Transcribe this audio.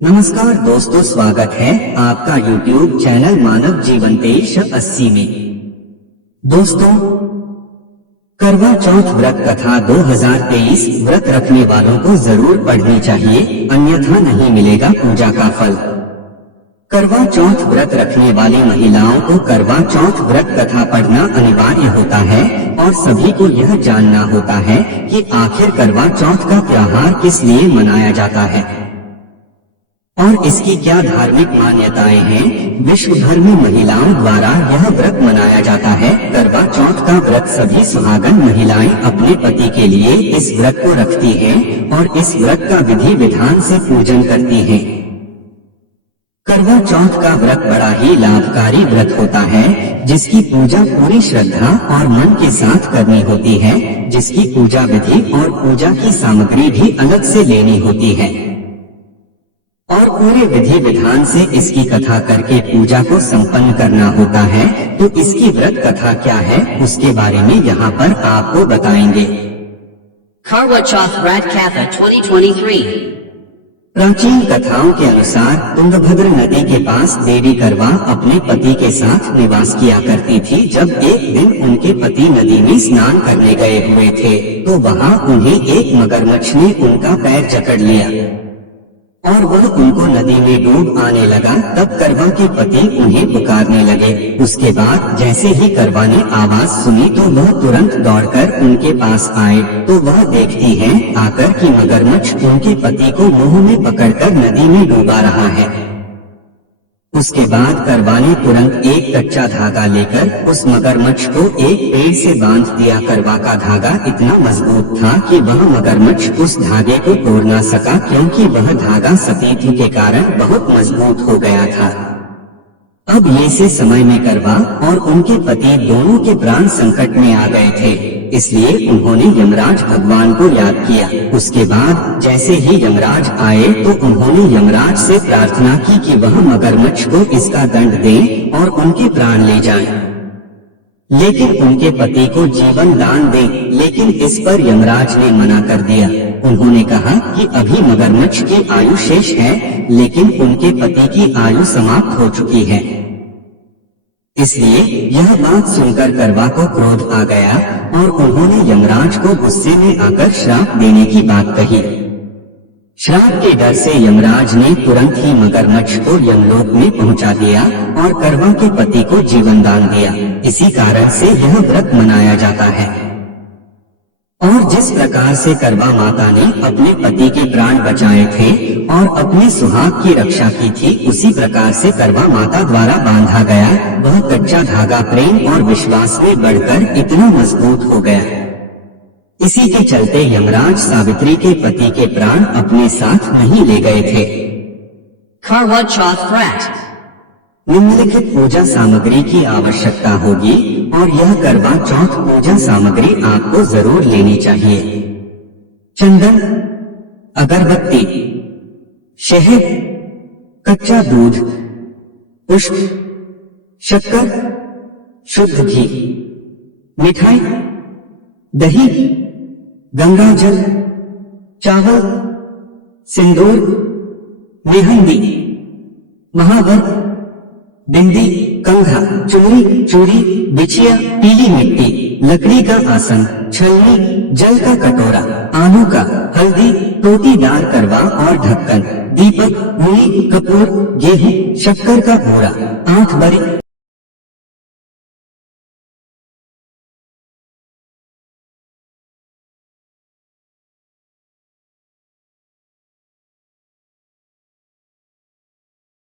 नमस्कार दोस्तों, स्वागत है आपका YouTube चैनल मानव जीवन 2380 में। दोस्तों, करवा चौथ व्रत कथा 2023 व्रत रखने वालों को जरूर पढ़नी चाहिए, अन्यथा नहीं मिलेगा पूजा का फल। करवा चौथ व्रत रखने वाली महिलाओं को करवा चौथ व्रत कथा पढ़ना अनिवार्य होता है और सभी को यह जानना होता है कि आखिर करवा चौथ का त्योहार किस लिए मनाया जाता है और इसकी क्या धार्मिक मान्यताएं हैं। विश्व भर में महिलाओं द्वारा यह व्रत मनाया जाता है। करवा चौथ का व्रत सभी सुहागन महिलाएं अपने पति के लिए इस व्रत को रखती हैं और इस व्रत का विधि विधान से पूजन करती हैं। करवा चौथ का व्रत बड़ा ही लाभकारी व्रत होता है, जिसकी पूजा पूरी श्रद्धा और मन के साथ करनी होती है, जिसकी पूजा विधि और पूजा की सामग्री भी अलग से लेनी होती है और पूरे विधि विधान से इसकी कथा करके पूजा को संपन्न करना होता है। तो इसकी व्रत कथा क्या है, उसके बारे में यहाँ पर आपको बताएंगे। Karwa Chauth Vrat Katha 2023। प्राचीन कथाओं के अनुसार तुंगभद्र नदी के पास देवी करवा अपने पति के साथ निवास किया करती थी। जब एक दिन उनके पति नदी में स्नान करने गए हुए थे तो वहाँ उन्हें एक मगरमच्छ ने उनका पैर जकड़ लिया और वह उनको नदी में डूब आने लगा। तब करवा के पति उन्हें पुकारने लगे। उसके बाद जैसे ही करवा ने आवाज सुनी तो वह तुरंत दौड़कर उनके पास आए तो वह देखती है आकर कि मगरमच्छ उनके पति को मुंह में पकड़कर नदी में डूबा रहा है। उसके बाद करवा ने तुरंत एक कच्चा धागा लेकर उस मगरमच्छ को एक पेड़ से बांध दिया। करवा का धागा इतना मजबूत था कि वह मगरमच्छ उस धागे को तोड़ ना सका, क्योंकि वह धागा सतीत्व के कारण बहुत मजबूत हो गया था। अब ये से समय में करवा और उनके पति दोनों के प्राण संकट में आ गए थे, इसलिए उन्होंने यमराज भगवान को याद किया। उसके बाद जैसे ही यमराज आए तो उन्होंने यमराज से प्रार्थना की कि वह मगरमच्छ को इसका दंड दें और उनके प्राण ले जाएं। लेकिन उनके पति को जीवन दान दें, लेकिन इस पर यमराज ने मना कर दिया। उन्होंने कहा कि अभी मगरमच्छ की आयु शेष है, लेकिन उनके पति की आयु समाप्त हो चुकी है। इसलिए यह बात सुनकर करवा को क्रोध आ गया और उन्होंने यमराज को गुस्से में आकर श्राप देने की बात कही। श्राप के डर से यमराज ने तुरंत ही मगरमच्छ को यमलोक में पहुंचा दिया और करवा के पति को जीवन दान दिया। इसी कारण से यह व्रत मनाया जाता है। और जिस प्रकार से करवा माता ने अपने पति के प्राण बचाए थे और अपने सुहाग की रक्षा की थी, उसी प्रकार से करवा माता द्वारा बांधा गया वह कच्चा धागा प्रेम और विश्वास में बढ़कर इतना मजबूत हो गया। इसी के चलते यमराज सावित्री के पति के प्राण अपने साथ नहीं ले गए थे। Karwa Chauth Vrat। निम्नलिखित पूजा सामग्री की आवश्यकता होगी और यह करवा चौथ पूजा सामग्री आपको जरूर लेनी चाहिए। चंदन, अगरबत्ती, शहद, कच्चा दूध, पुष्प, शक्कर, शुद्ध घी, मिठाई, दही, गंगा जल, चावल, सिंदूर, मेहंदी, महावर, बिंदी, कंघा, चूड़ी, चूड़ी, बिछिया, पीली मिट्टी, लकड़ी का आसन, छलनी, जल का कटोरा, आलू का, हल्दी, टोटीदार करवा और ढक्कन, दीपक, मुड़ी, कपूर, गेहूं, शक्कर का बोरा, 8 बरी,